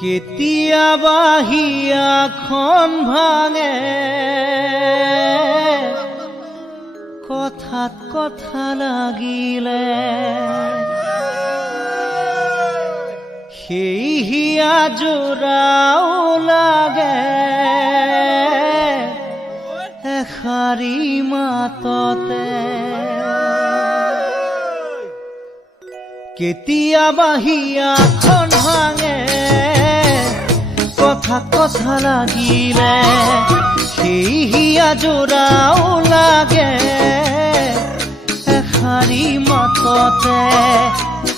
কেতিয়াবা হিয়াখন ভাঙে কথাত কথা লাগিলে সেই হিয়া জোৰাও লাগে এষাৰি মাততে কেতিয়াবা হিয়াখন ভাঙে কথাত কথা লাগিলে সেই হিয়া জোৰাও লাগে এষাৰি মাততে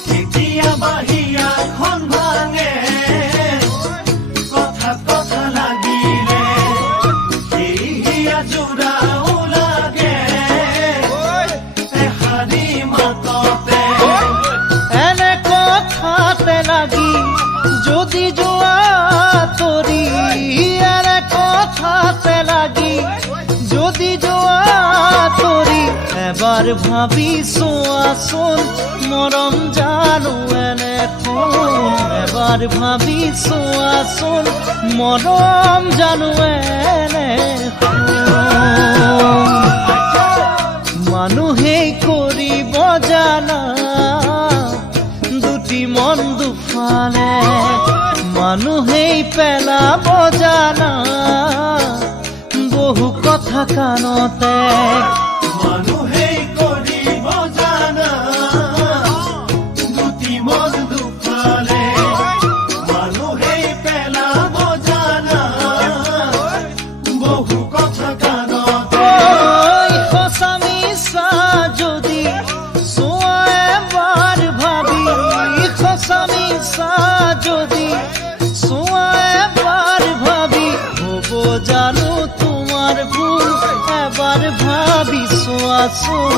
কেতিয়াবা হিয়াখন ভাঙে কথাত কথা লাগিলে সেই হিয়া জোৰাও লাগে এষাৰি মাততে এনে কথাতে লাগি যদি যোৱা তৰি এনে কথাতে লাগি যদি যোৱা তৰি এবাৰ ভাবি চোৱাচোন মৰম জানো এনে এবাৰ ভাবি চোৱাচোন মৰম জানো এনে মানুহেই কৰিব জানা দুটি মন দুফালে মানুহেই পেলাব জানা বহু কথা কাণতে মানুহেই কৰিব জানা দুটি মন দুফালে মানুহেই পেলাব জানা বহু কথা কাণতে সঁচা মিছা যদি চোৱা এবাৰ ভাবি সঁচা মিছা যদি চোৱা এবাৰ ভাবি হ'ব জানো তোমাৰ ভুল এবাৰ ভাবি চোৱাচোন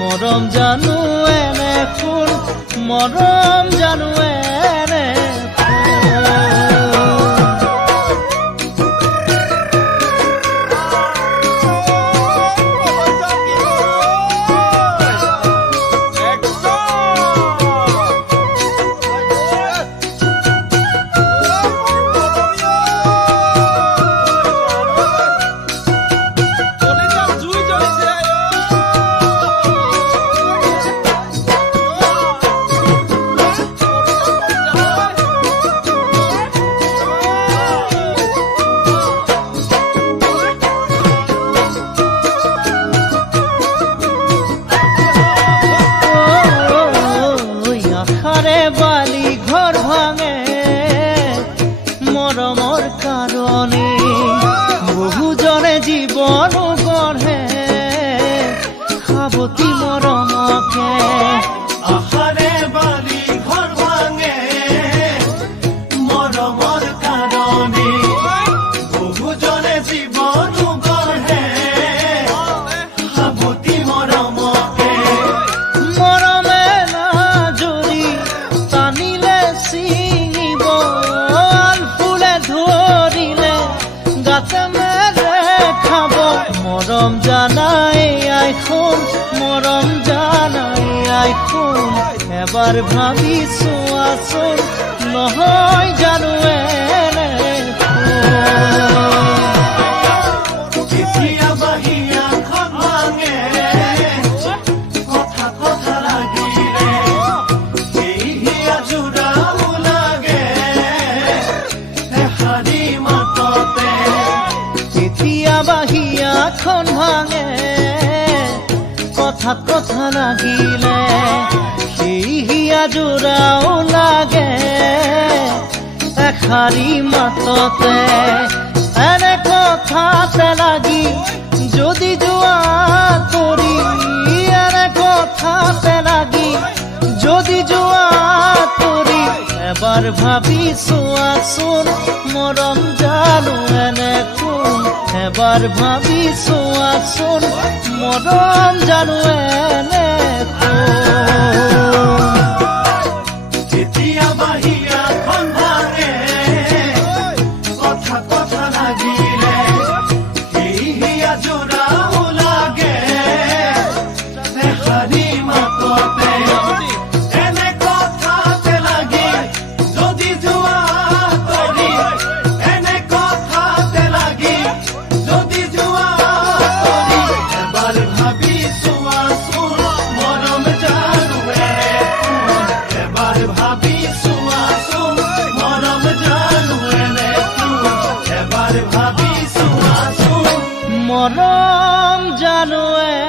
মৰম জানো এনে ফুল মৰম জানো এনে বালি ঘৰ ভাঙে মৰমৰ কাৰণে বহুজনে জীৱন গঢ়ে সাৱতি মৰমকে আশাৰে বালি ঘৰ ভাঙে মৰমৰ কাৰণে বহুজনে জীৱন গঢ়ে সাৱতি মৰমকে মৰমে নাজৰি টানিলে ছিঙিব আল ফুলে ধৰিলে গাতে মেলে খাব মৰম জানাই আইখোন মৰম জানাই আইখোন এবাৰ ভাবি চোৱাচোন নহয় জানো এনে কেতিয়াবা হিয়াখন ভাঙে কথা কথা লাগিলে সেই হিয়া জোৰাও লাগে এষাৰি মাততে কেতিয়াবা হিয়াখন ভাঙে কথাত কথা লাগিলে সেই হিয়া জোৰাও লাগে এষাৰি মাততে এনে কথাতে লাগি যদি যোৱা তৰি এনে কথাতে লাগি যদি যোৱা তৰি এবাৰ ভাবি চোৱাচোন মৰম জানো এনে কোন এবাৰ ভাবি চোৱাচোন মৰম জানো এনে কেতিয়াবা হিয়াখন ভাঙে কথা কথা লাগিলে সেই হিয়া জোৰাও লাগে এষাৰি মাততে এনে কথাতে লাগি যদি যোৱা মৰম জানুৱে